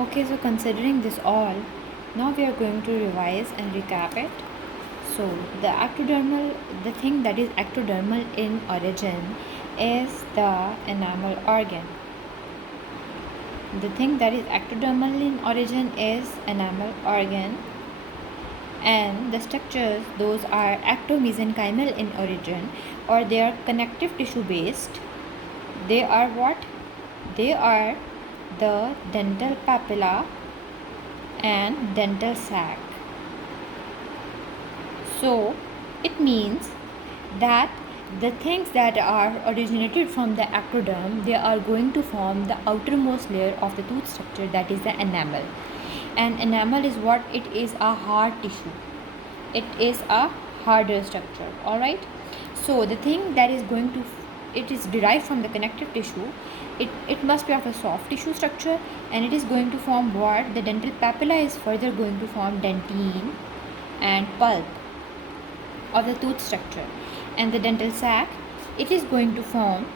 Okay, so considering this all, now we are going to revise and recap it. So the thing that is ectodermal in origin is the enamel organ. The thing that is ectodermal in origin is enamel organ, and the structures, those are ectomesenchymal in origin, or they are connective tissue based. They are what? They are the dental papilla and dental sac. So it means that the things that are originated from the ectoderm, they are going to form the outermost layer of the tooth structure, that is the enamel. And enamel is what? It is a hard tissue. It is a harder structure. All right. So the thing that is going to, it is derived from the connective tissue. It must be of a soft tissue structure, and it is going to form what? The dental papilla is further going to form dentine and pulp of the tooth structure, and the dental sac, it is going to form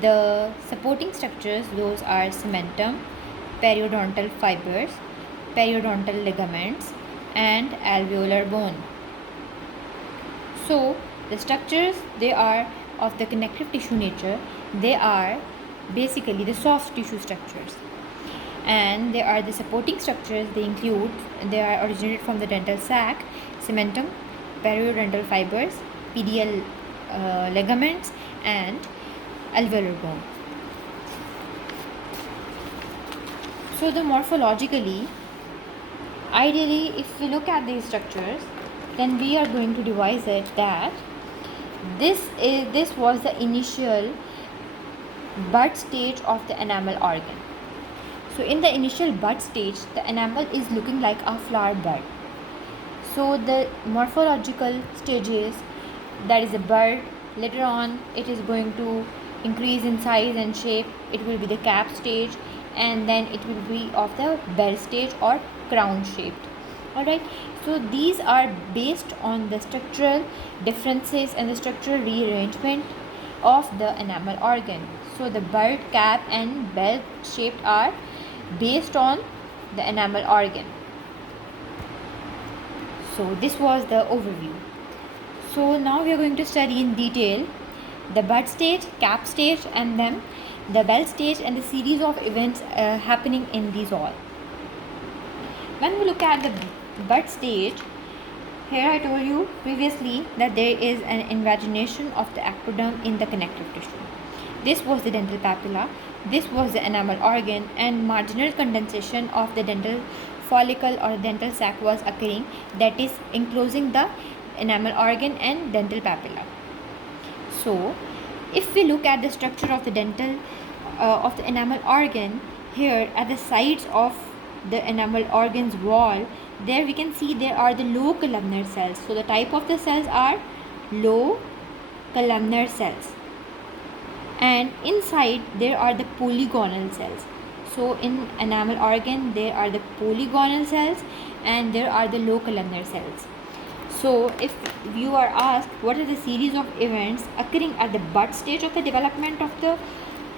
the supporting structures. Those are cementum, periodontal fibers, periodontal ligaments, and alveolar bone. So the structures, they are of the connective tissue nature. They are basically the soft tissue structures, and they are the supporting structures. They are originated from the dental sac, cementum, periodontal fibers, pedial ligaments, and alveolar bone. So the morphologically, ideally, if we look at these structures, then we are going to devise it that this was the initial bud stage of the enamel organ. So in the initial bud stage, the enamel is looking like a flower bud. So the morphological stages, that is a bud, later on it is going to increase in size and shape. It will be the cap stage, and then it will be of the bell stage or crown shaped. Alright, so these are based on the structural differences and the structural rearrangement of the enamel organ. So the bud, cap, and bell shaped are based on the enamel organ. So this was the overview. So now we are going to study in detail the bud stage, cap stage, and then the bell stage, and the series of events happening in these all. When we look at the bud stage, here I told you previously that there is an invagination of the ectoderm in the connective tissue. This was the dental papilla, this was the enamel organ, and marginal condensation of the dental follicle or dental sac was occurring, that is enclosing the enamel organ and dental papilla. So if we look at the structure of the enamel organ, here at the sides of the enamel organ's wall, there we can see there are the low columnar cells. So the type of the cells are low columnar cells, and inside there are the polygonal cells. So in enamel organ there are the polygonal cells and there are the low columnar cells. So if you are asked what are the series of events occurring at the bud stage of the development of the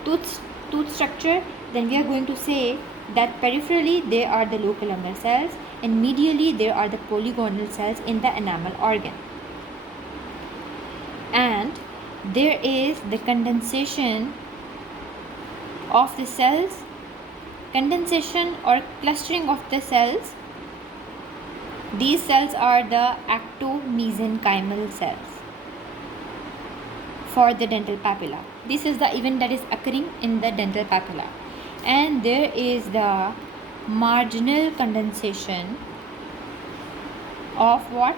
tooth structure, then we are going to say that peripherally there are the low columnar cells and medially there are the polygonal cells in the enamel organ. And there is the condensation of the cells, condensation or clustering of the cells. These cells are the ectomesenchymal cells for the dental papilla. This is the event that is occurring in the dental papilla. And there is the marginal condensation of what?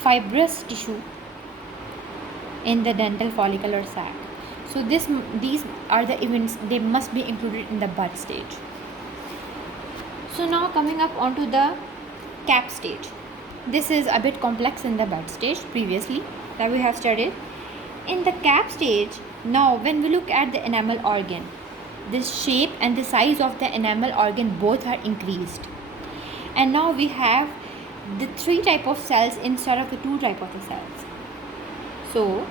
Fibrous tissue in the dental follicular sac. So these are the events, they must be included in the bud stage. So now coming up onto the cap stage. This is a bit complex in the bud stage previously that we have studied. In the cap stage, now when we look at the enamel organ, the shape and the size of the enamel organ both are increased. And now we have the 3 type of cells instead of the 2 type of the cells. So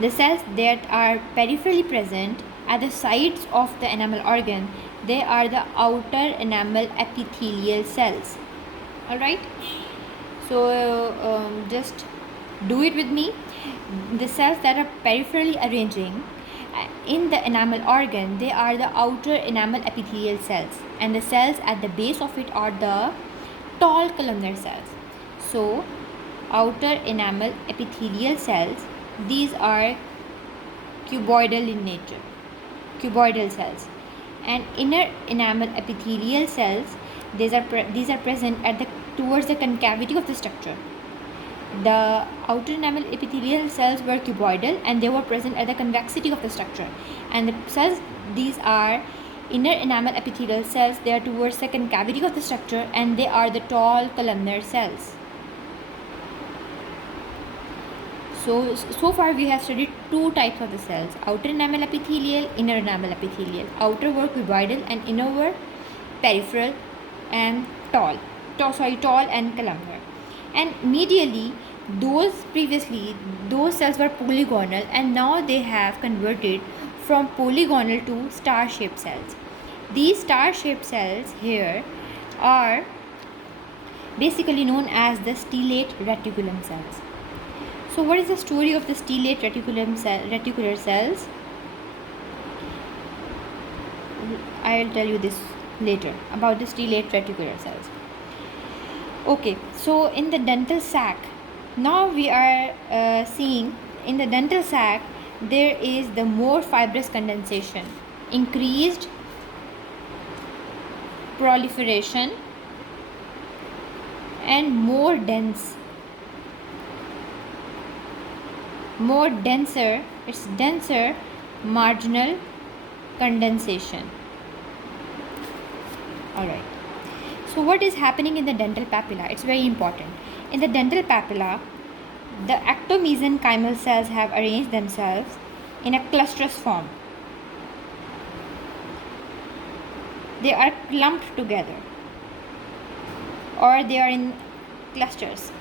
the cells that are peripherally present At the sides of the enamel organ, they are the outer enamel epithelial cells. Alright, so just do it with me. The cells that are peripherally arranging in the enamel organ, they are the outer enamel epithelial cells, and the cells at the base of it are the tall columnar cells. So outer enamel epithelial cells, these are cuboidal in nature, cuboidal cells, and inner enamel epithelial cells, these are present at the towards the concavity of the structure. The outer enamel epithelial cells were cuboidal and they were present at the convexity of the structure, and the cells, these are inner enamel epithelial cells, they are towards the concavity of the structure, and they are the tall columnar cells. So far we have studied two types of the cells: outer enamel epithelial, inner enamel epithelial. Outer were cuboidal and inner were peripheral and tall and columnar. And medially, those cells were polygonal, and now they have converted from polygonal to star-shaped cells. These star-shaped cells here are basically known as the stellate reticulum cells. So what is the story of the stellate reticular cells? I will tell you this later about the stellate reticular cells. Okay, so in the dental sac, now we are seeing in the dental sac there is the more fibrous condensation, increased proliferation, and more denser, it's denser marginal condensation. Alright, so what is happening in the dental papilla? It's very important. In the dental papilla, the ectomesenchymal cells have arranged themselves in a clustrous form. They are clumped together, or they are in clusters.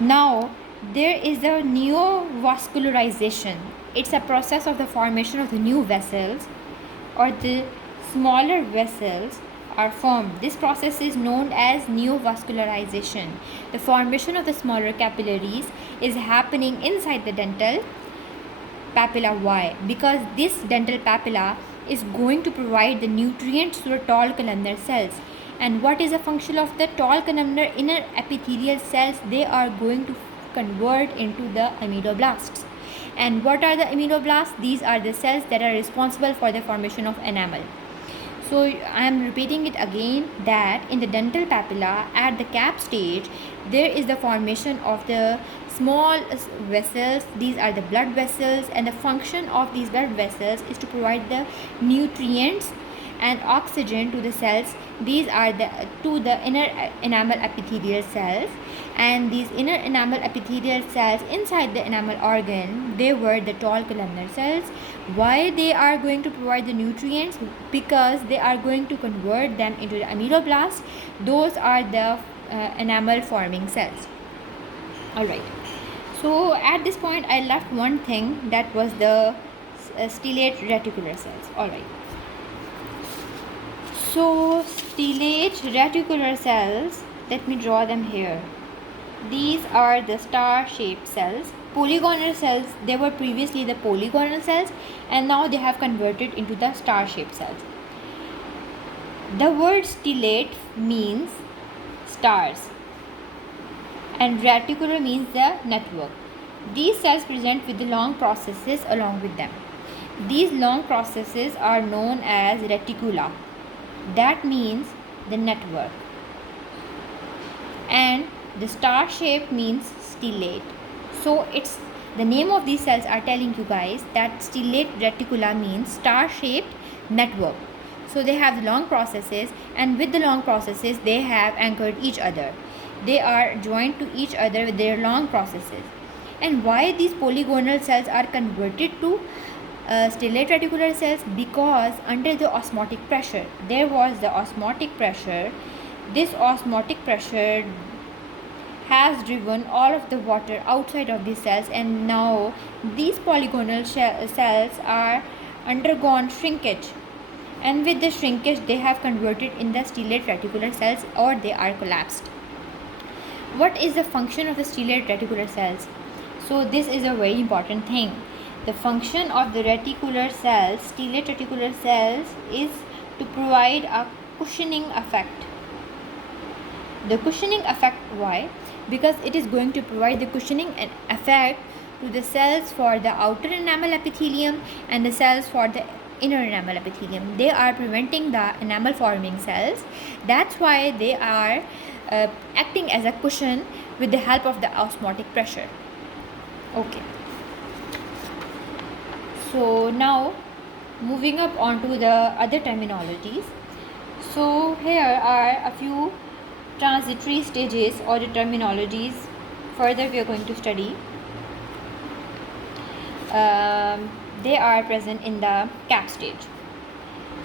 Now there is the neovascularization. It's a process of the formation of the new vessels, or the smaller vessels are formed. This process is known as neovascularization. The formation of the smaller capillaries is happening inside the dental papilla. Why? Because this dental papilla is going to provide the nutrients to the tall columnar cells. And what is the function of the tall columnar inner epithelial cells? They are going to convert into the ameloblasts. And what are the ameloblasts? These are the cells that are responsible for the formation of enamel. So I am repeating it again, that in the dental papilla at the cap stage, there is the formation of the small vessels. These are the blood vessels, and the function of these blood vessels is to provide the nutrients and oxygen to the cells. These are to the inner enamel epithelial cells, and these inner enamel epithelial cells inside the enamel organ, they were the tall columnar cells. Why they are going to provide the nutrients? Because they are going to convert them into the ameloblasts. Those are the enamel forming cells. Alright, so at this point I left one thing, that was the stellate reticular cells. Alright, so stellate reticular cells, let me draw them here. These are the star-shaped cells. Polygonal cells, they were previously the polygonal cells, and now they have converted into the star-shaped cells. The word stellate means stars, and reticular means the network. These cells present with the long processes along with them. These long processes are known as reticula. That means the network. And the star shape means stellate. So it's the name of these cells are telling you guys that stellate reticula means star shaped network. So they have the long processes, and with the long processes they have anchored each other. They are joined to each other with their long processes. And why these polygonal cells are converted to stellate reticular cells? Because under the osmotic pressure, there was the osmotic pressure. This osmotic pressure has driven all of the water outside of these cells, and now these polygonal cells are undergone shrinkage, and with the shrinkage they have converted in the stellate reticular cells, or they are collapsed. What is the function of the stellate reticular cells? So this is a very important thing. The function of the reticular cells, stellate reticular cells, is to provide a cushioning effect. The cushioning effect, why? Because it is going to provide the cushioning effect to the cells for the outer enamel epithelium and the cells for the inner enamel epithelium. They are preventing the enamel forming cells. That's why they are acting as a cushion with the help of the osmotic pressure. Okay. So now moving up onto the other terminologies. So here are a few transitory stages or the terminologies further we are going to study. They are present in the cap stage.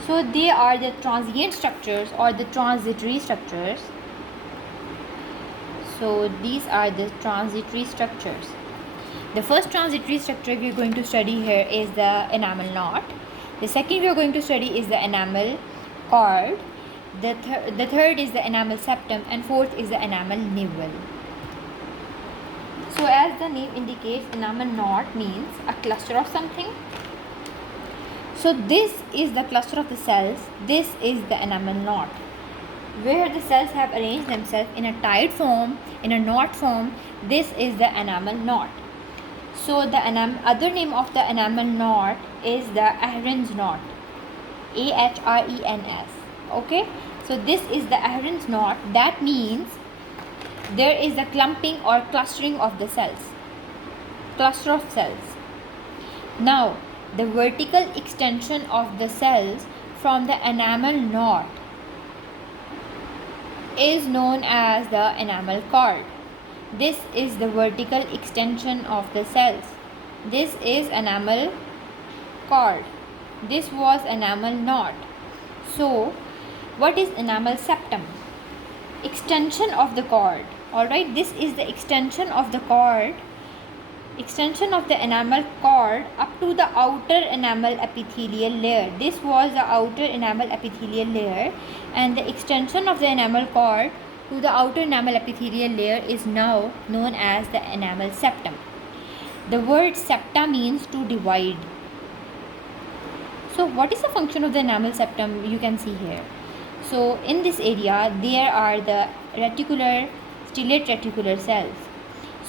So they are the transient structures or the transitory structures. So these are the transitory structures. The first transitory structure we are going to study here is the enamel knot. The second we are going to study is the enamel cord. The third is the enamel septum, and fourth is the enamel navel. So as the name indicates, enamel knot means a cluster of something. So this is the cluster of the cells. This is the enamel knot, where the cells have arranged themselves in a tied form, in a knot form. This is the enamel knot. So the other name of the enamel knot is the Ahren's knot, Ahrens. Okay, so this is the Ahren's knot. That means there is a clumping or clustering of the cells, cluster of cells. Now the vertical extension of the cells from the enamel knot is known as the enamel cord. This is the vertical extension of the cells. This is enamel cord. This was enamel knot. So what is enamel septum? Extension of the cord. Alright, this is the extension of the cord, extension of the enamel cord up to the outer enamel epithelial layer. This was the outer enamel epithelial layer, and the extension of the enamel cord to the outer enamel epithelial layer is now known as the enamel septum. The word septa means to divide. So what is the function of the enamel septum? You can see here. So in this area there are the stellate reticular cells.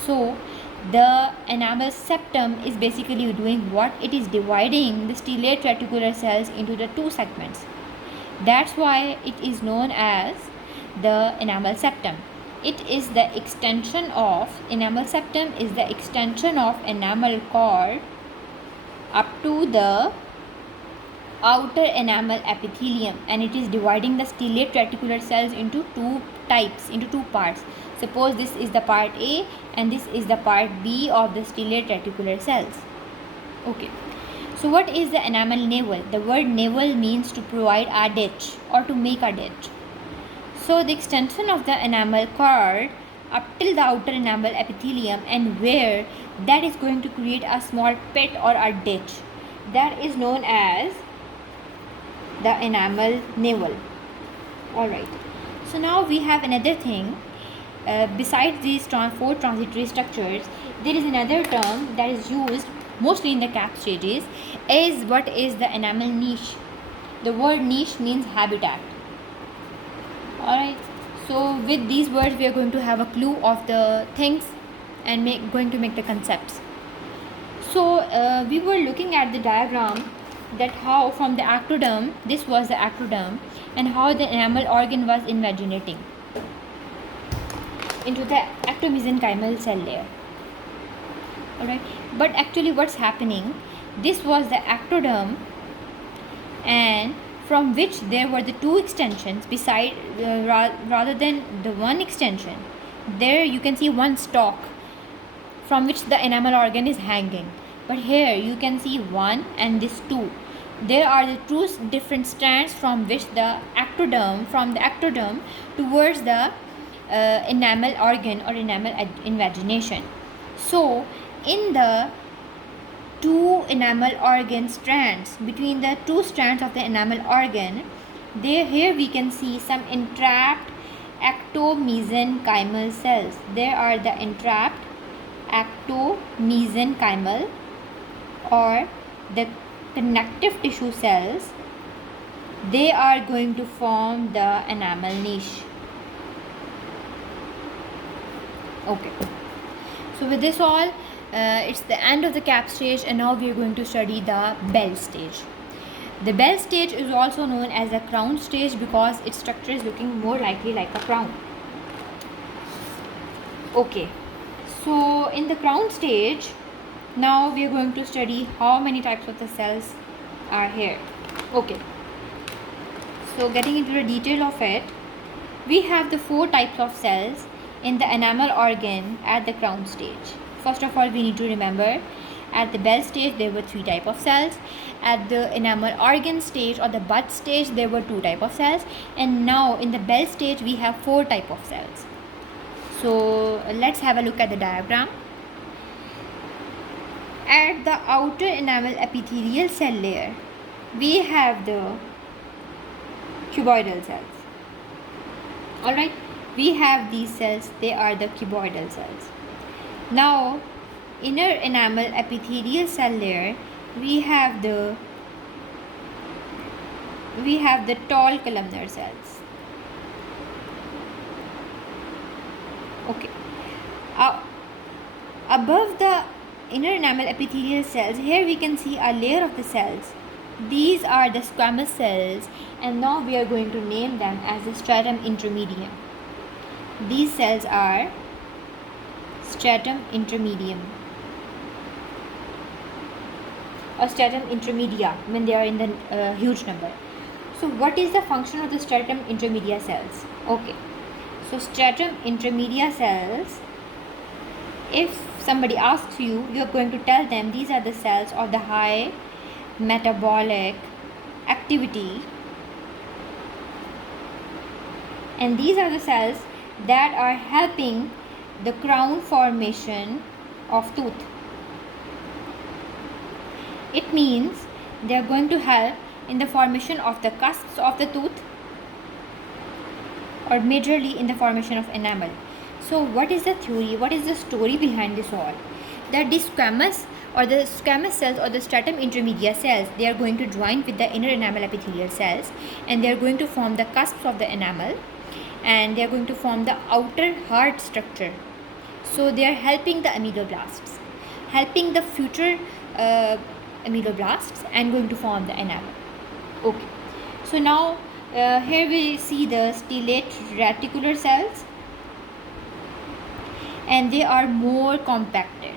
So the enamel septum is basically doing what? It is dividing the stellate reticular cells into the two segments. That's why it is known as the enamel septum. It is the extension of enamel septum is the extension of enamel cord up to the outer enamel epithelium, and it is dividing the stellate reticular cells into two types, into two parts. Suppose this is the part A and this is the part B of the stellate reticular cells. Okay. So what is the enamel navel? The word navel means to provide a ditch or to make a ditch. So the extension of the enamel cord up till the outer enamel epithelium, and where that is going to create a small pit or a ditch, that is known as the enamel navel. Alright. So now we have another thing. Besides these four transitory structures, there is another term that is used mostly in the cap stages, is what is the enamel niche. The word niche means habitat. Alright, so with these words we are going to have a clue of the things and going to make the concepts. So we were looking at the diagram that how from the ectoderm, this was the ectoderm, and how the enamel organ was invaginating into the ectomesenchymal cell layer. Alright, but actually what's happening, this was the ectoderm, and from which there were the two extensions beside rather than the one extension. There you can see one stalk from which the enamel organ is hanging, but here you can see one and this two. There are the two different strands from which the ectoderm, from the ectoderm towards the enamel organ or enamel invagination. So in the two enamel organ strands. Between the two strands of the enamel organ, here we can see some entrapped ectomesenchymal cells. There are the entrapped ectomesenchymal or the connective tissue cells. They are going to form the enamel niche. Okay, so with this all, it's the end of the cap stage, and now we are going to study the bell stage. The bell stage is also known as the crown stage because its structure is looking more likely like a crown. Okay, so in the crown stage, now we are going to study how many types of the cells are here. Okay, so getting into the detail of it, we have the 4 types of cells in the enamel organ at the crown stage. First of all, we need to remember at the bell stage there were 3 types of cells. At the enamel organ stage or the bud stage there were 2 types of cells, and now in the bell stage we have 4 types of cells. So let's have a look at the diagram. At the outer enamel epithelial cell layer we have the cuboidal cells. Alright, we have these cells, they are the cuboidal cells. Now inner enamel epithelial cell layer we have the tall columnar cells. Okay, above the inner enamel epithelial cells, here we can see a layer of the cells. These are the squamous cells, and now we are going to name them as the stratum intermedium. These cells are stratum intermedium or stratum intermedia when they are in the huge number. So what is the function of the stratum intermedia cells? Okay, so stratum intermedia cells, if somebody asks you, you are going to tell them these are the cells of the high metabolic activity, and these are the cells that are helping the crown formation of tooth. It means they are going to help in the formation of the cusps of the tooth or majorly in the formation of enamel. So what is the theory, what is the story behind this all? That these squamous cells or the stratum intermedia cells, they are going to join with the inner enamel epithelial cells, and they are going to form the cusps of the enamel, and they are going to form the outer hard structure. So they are helping the ameloblasts, helping the future ameloblasts, and going to form the enamel. Okay, so now here we see the stellate reticular cells, and they are more compacted.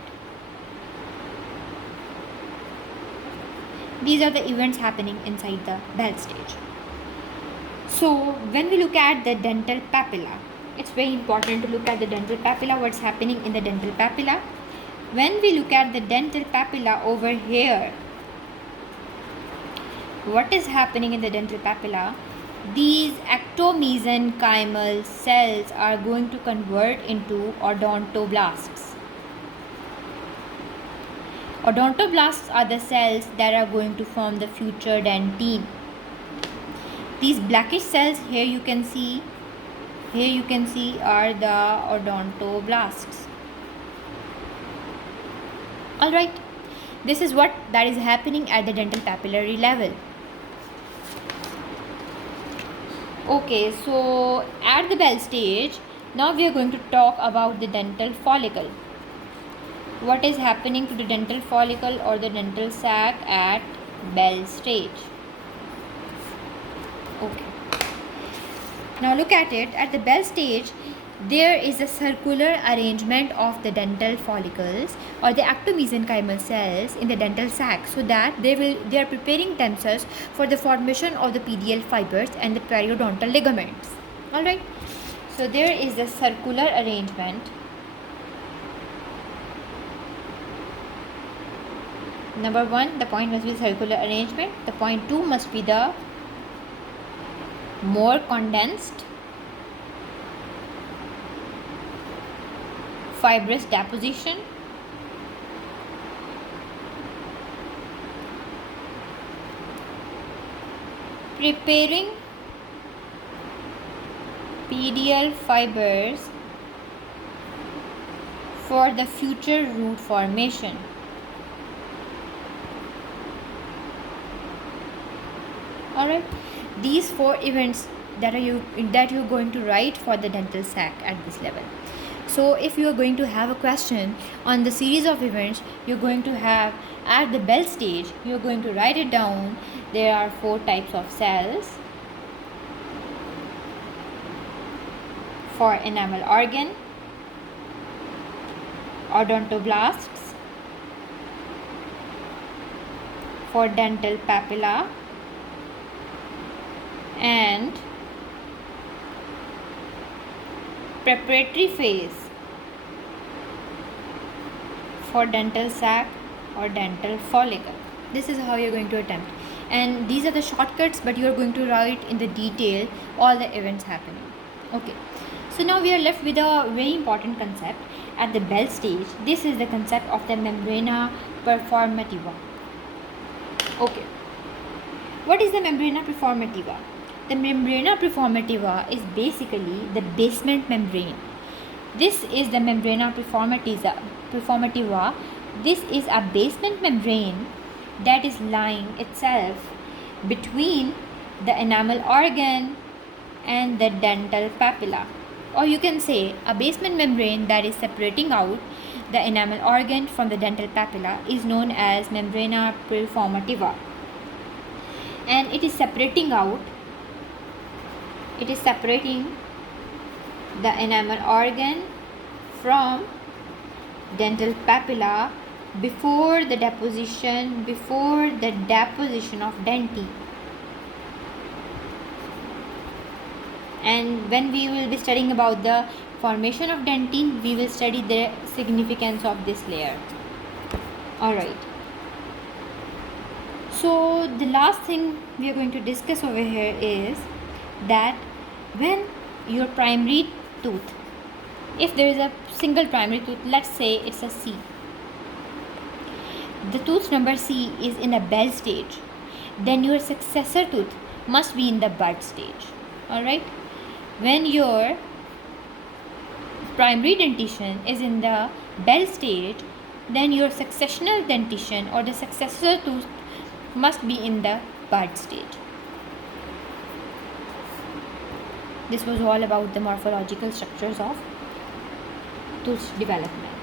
These are the events happening inside the bell stage. So when we look at the dental papilla, it's very important to look at the dental papilla, what's happening in the dental papilla. When we look at the dental papilla over here, what is happening in the dental papilla? These ectomesenchymal cells are going to convert into odontoblasts. Odontoblasts are the cells that are going to form the future dentine. These blackish cells here you can see are the odontoblasts. Alright, this is what that is happening at the dental papillary level. Okay, so at the bell stage, now we are going to talk about the dental follicle. What is happening to the dental follicle or the dental sac at bell stage? Okay, now look at it. At the bell stage, there is a circular arrangement of the dental follicles or the ectomesenchymal cells in the dental sac, so that they are preparing themselves for the formation of the pedial fibers and the periodontal ligaments. Alright, so there is a circular arrangement. Number 1, the point must be circular arrangement. The point 2 must be the more condensed fibrous deposition. preparing pedial fibers for the future root formation. Alright, these 4 events that you're going to write for the dental sac at this level. So if you are going to have a question on the series of events, you're going to have at the bell stage, you're going to write it down. There are 4 types of cells for enamel organ, odontoblasts for dental papilla, and preparatory phase for dental sac or dental follicle. This is how you're going to attempt, and these are the shortcuts, but you're going to write in the detail all the events happening. Okay, so now we are left with a very important concept at the bell stage. This is the concept of the membrana performativa. Okay, what is the membrana performativa? The membrana performativa is basically the basement membrane. This is the membrana performativa. This is a basement membrane that is lying itself between the enamel organ and the dental papilla, or you can say a basement membrane that is separating out the enamel organ from the dental papilla is known as membrana performativa, and it is separating the enamel organ from dental papilla before the deposition of dentine. And when we will be studying about the formation of dentine, we will study the significance of this layer. Alright, so the last thing we are going to discuss over here is that when your primary tooth, if there is a single primary tooth, let's say it's a C, the tooth number C is in a bell stage, then your successor tooth must be in the bud stage. Alright, when your primary dentition is in the bell stage, then your successional dentition or the successor tooth must be in the bud stage. This was all about the morphological structures of tooth development.